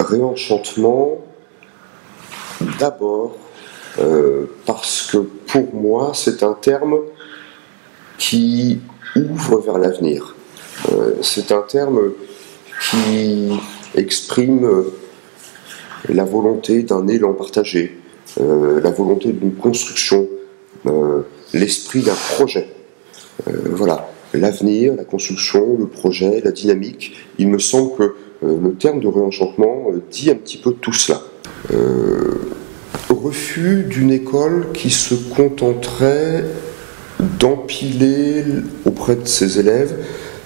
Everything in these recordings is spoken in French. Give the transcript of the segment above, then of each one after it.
Réenchantement, d'abord parce que pour moi c'est un terme qui ouvre vers l'avenir. C'est un terme qui exprime la volonté d'un élan partagé, la volonté d'une construction, l'esprit d'un projet. Voilà, l'avenir, la construction, le projet, la dynamique. Il me semble que le terme de réenchantement dit un petit peu tout cela. Refus d'une école qui se contenterait d'empiler auprès de ses élèves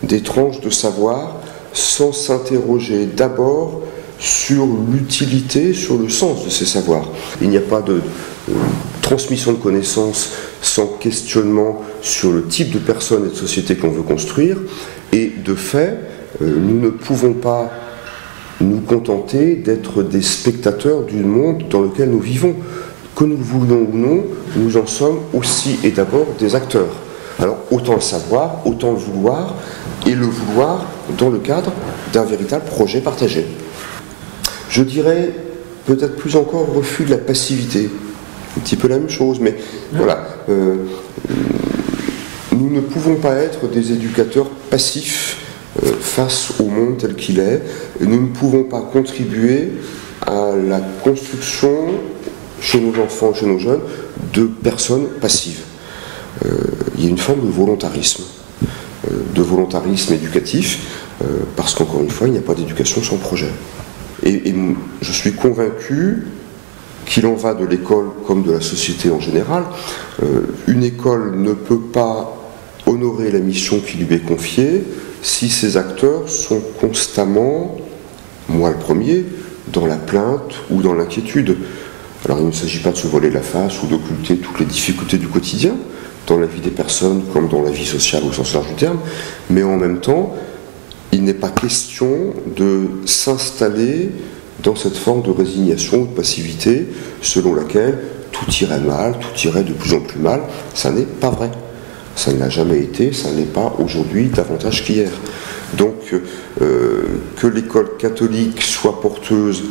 des tranches de savoir sans s'interroger d'abord sur l'utilité, sur le sens de ces savoirs. Il n'y a pas de transmission de connaissances sans questionnement sur le type de personnes et de société qu'on veut construire, et de fait, nous ne pouvons pas nous contenter d'être des spectateurs du monde dans lequel nous vivons. Que nous le voulons ou non, nous en sommes aussi et d'abord des acteurs. Alors autant le savoir, autant le vouloir, et le vouloir dans le cadre d'un véritable projet partagé. Je dirais peut-être plus encore refus de la passivité. Un petit peu la même chose, mais voilà. Nous ne pouvons pas être des éducateurs passifs face au monde tel qu'il est. Nous ne pouvons pas contribuer à la construction chez nos enfants, chez nos jeunes, de personnes passives. Il y a une forme de volontarisme éducatif, parce qu'encore une fois, il n'y a pas d'éducation sans projet. Et je suis convaincu qu'il en va de l'école comme de la société en général. Une école ne peut pas honorer la mission qui lui est confiée si ses acteurs sont constamment, moi le premier, dans la plainte ou dans l'inquiétude. Alors il ne s'agit pas de se voiler la face ou d'occulter toutes les difficultés du quotidien, dans la vie des personnes comme dans la vie sociale au sens large du terme, mais en même temps, il n'est pas question de s'installer dans cette forme de résignation ou de passivité selon laquelle tout irait mal, tout irait de plus en plus mal. Ça n'est pas vrai. Ça ne l'a jamais été, ça ne l'est pas aujourd'hui davantage qu'hier. Donc que l'école catholique soit porteuse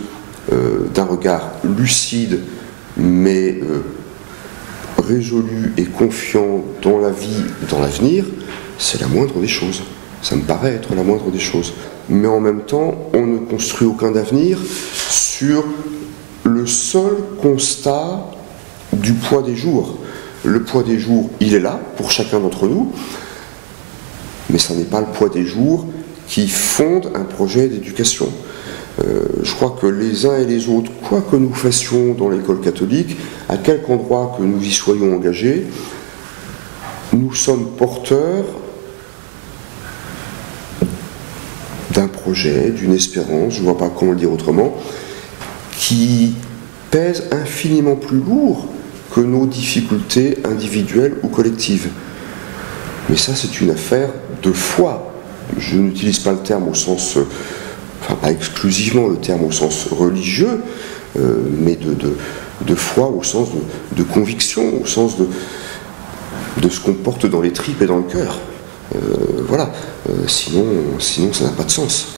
d'un regard lucide mais résolu et confiant dans la vie, dans l'avenir, c'est la moindre des choses. Ça me paraît être la moindre des choses. Mais en même temps, on ne construit aucun avenir sur le seul constat du poids des jours. Le poids des jours, il est là pour chacun d'entre nous, mais ça n'est pas le poids des jours qui fonde un projet d'éducation. Je crois que les uns et les autres, quoi que nous fassions dans l'école catholique, à quelque endroit que nous y soyons engagés, nous sommes porteurs d'un projet, d'une espérance, je ne vois pas comment le dire autrement, qui pèse infiniment plus lourd que nos difficultés individuelles ou collectives. Mais ça, c'est une affaire de foi. Je n'utilise pas le terme au sens, enfin pas exclusivement le terme au sens religieux, mais de foi au sens de conviction, au sens de ce qu'on porte dans les tripes et dans le cœur. Voilà, sinon ça n'a pas de sens.